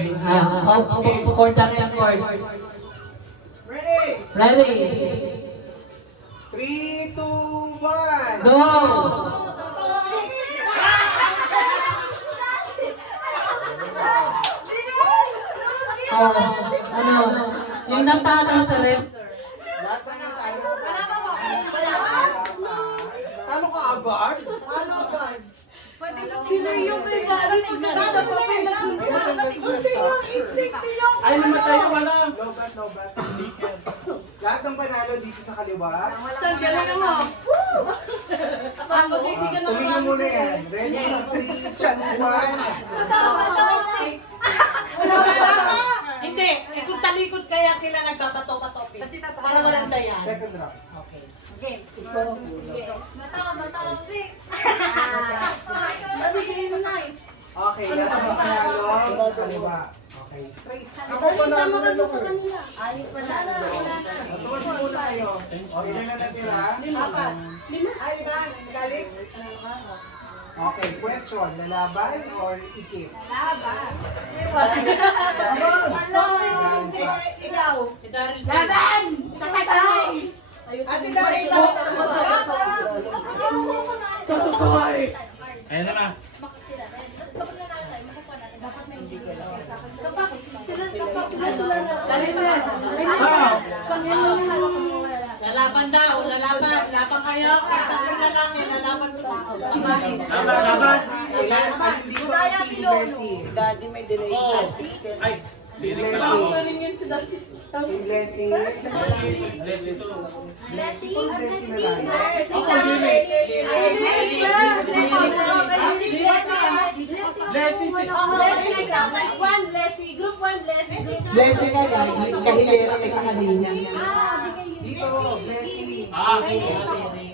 For the record. Ready? Ready? 3, 2, 1. Go! Oh, ano? Yung natalo sa red. Lahat na natalo sa talo ka agad? Talo agad? Yung kay Gary, pagkasada pa Ay, namatay ko wala. Lobat. Lahat ng panalo dito sa kaliwa. Saan galing mo? Pag hindi ka Tumingin muna yan. Ready? 3, 2, 1. Hindi, kung talikod kaya sila nagbabato-bato. Para walang dayan. Second round. Okay. Game. Nice. Okay, lahat ng panalo sa kaliwa. Okay, straight. Ako panalo rin ako. Ayun pa na. Tuwag muna kayo. Okay, dyan na natira. Apat. Lima. Ay, lima. Galix. Okay, question. Lalaban or ikip? Laban. Ikaw. Si Daryl. Laban! Tatay! Si Daryl. Tutukoy! Ayan na na. Lalaban daw, lalaban. Laban kayo. Tatlo na lang eh. Lalaban ko. Laban! Hindi ko ang team blessing. Daddy may delay Oh. na 6 Ay! Team Lirik ka blessing. lang. Team blessing. Bless you too. Full blessing na lang. Ako, Blessing ka lang, kahilera kita kanina. Dito, blessing.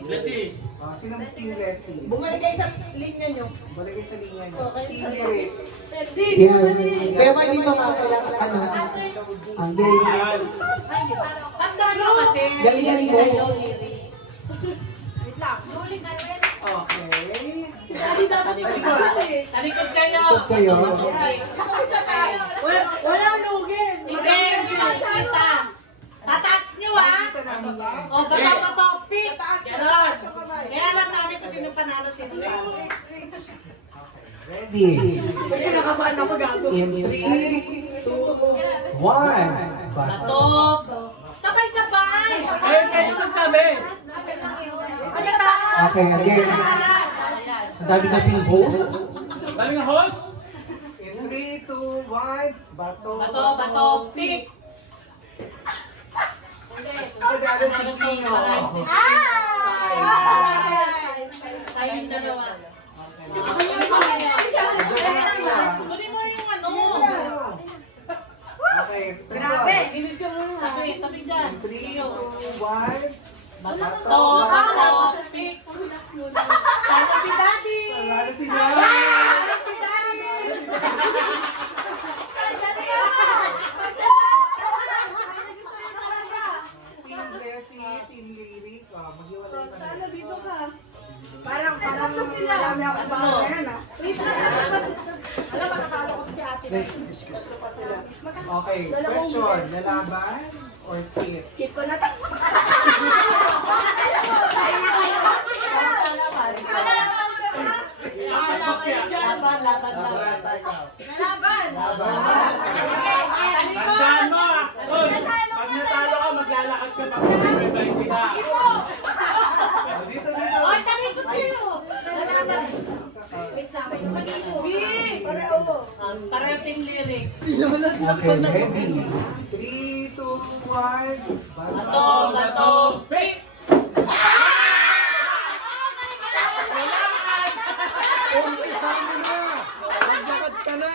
Bless you. Sino ang team blessing? Bumalik kayo sa linya nyo. Balik kayo sa linya niyo. Team Eric. Yan. Kaya ba dito nga kailangan ano? Ang game. Tandaan nyo kasi. Galingan mo. Wait lang. Okay. Kasi dapat talikod kayo. Ikot kayo. Walang lugin. Hindi, kita. Tataas nyo ha. Makikita namin yan. O, baka matopik. Ganon. Kaya lang namin kung sino panalo sino. Ready? Kasi nakabahan ako gago. In 3, 2, 1. Bato. Sabay-sabay. Ay, kayo magsabi! Okay, again. Ang dami kasing host. Dali nga host! In 3, 2, 1. Bato. Bato, pick. Pagdalo si Kino. Tayo yung dalawa. Kunin mo yung ano. Okay, Grabe. Gilid ka muna. Tabi dyan. 3, 2, 1. Bato, bato, pick. Talo si Daddy. Pagdalo si Jan. Talo si Daddy. Team Blessing, Team Lyric. Maghiwalay pa na. Dito ka. Parang marami ako ba ngayon ah. Alam, matatalo ko si ate. Okay, question. Lalaban or tip? Keep ko na to. Laban, laban, laban. Laban. Tandaan mo! Hoy, pag natalo ka, maglalakad ka pa kung may sila. Dito, dito. Ay, talikod kayo. Laban. Wait lang. Pareho ting lyric. Okay, ready? 3, 2, 1. Bato, bato, pick. Kasama na! Maglakad ka na!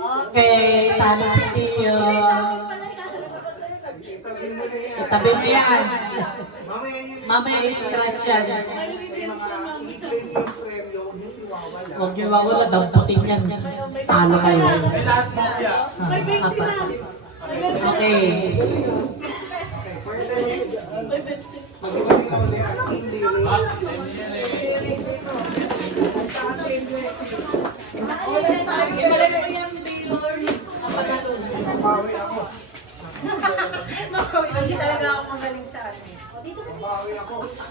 Okay, tama kayo. Itabi mo na yan. Itabi mo yan. Mamaya yun. Mamaya i-scratch yan. I-claim yung premyo, huwag niyong iwawala. Huwag niyo wawala, damputin yan. Talo kayo. May lahat mo kaya. Apat. Okay. Okay, for the next, maghiwalay na ulit ang team Lyric.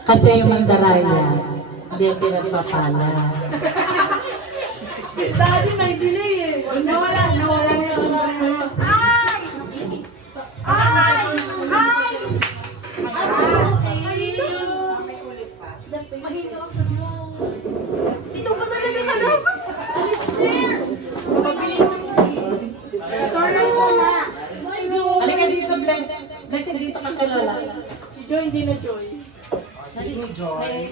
Kasi yung mandaraya, hindi pinagpapala. Daddy, may delay eh. Nawala na yung sombrero. Ay! Ay! Ay! Ito ba talaga ka lang? Turn mo na. Halika dito, Bless. Bless, dito ka kay Lola. Si Joy, hindi na Joy. Sige, Joy.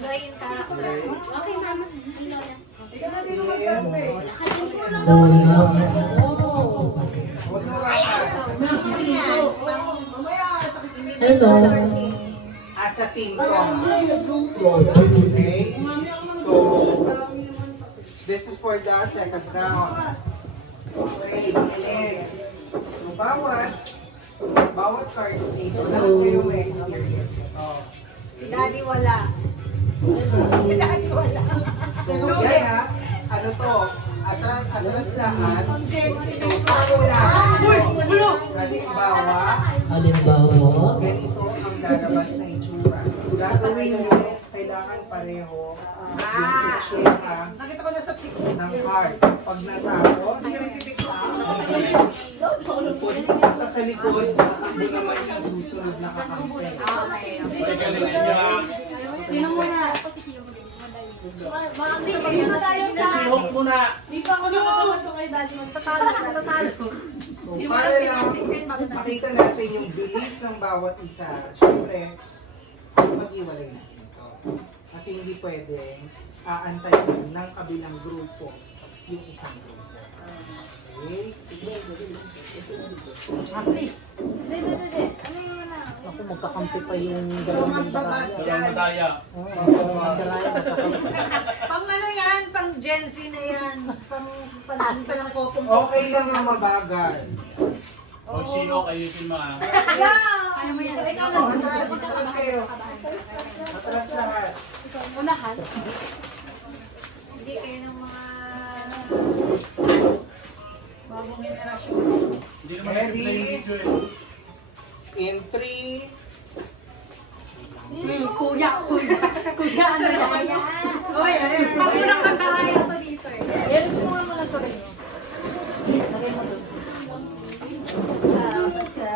Joy in character. Okay, mama. Ikaw na din naman karpe. Lola. Huwag mo kaya. Hello. As a team ko. Okay? So, this is for the second round. Okay, kinig. So, bawat card state, lahat kayo may experience ito. Si Daddy wala. Si Daddy wala. So, yan ha, ano to, atras lahat. So, paano lahat? Halimbawa, ganito ang lalabas na itsura. Gagawin nyo, kailangan pareho yung picture ng card. Pag natapos, punta sa likod, tatakbo naman yung susunod na kakampi. Sino muna? Sige na tayo sa... Sihok muna. Dito ako sa katawan ko kay Daddy. Tatalo. So, para lang makita natin yung bilis ng bawat isa, syempre, mag-iwalay natin ito. Kasi hindi pwede aantayin ng kabilang grupo yung isang grupo. Okay? Hindi. Ano yun na? Ako magkakampi pa yung So, magbabas Walang yan. madaya. Pang ano yan? Pang Gen Z na yan. Pang panahon pa ng kopong. Okay lang ang mabagal. O sihok, ayusin mo ah. Ano mo yan? Ikaw Oh, atras kayo. Atras lahat. Unahan. Hindi kayo ng mga bagong generasyon. Hindi naman Ready? ito yung video eh. In 3, Kuya. Kuya, ano yan? Uy, pag unang kantaraya pa dito eh. Yan, mo nga mga to rin.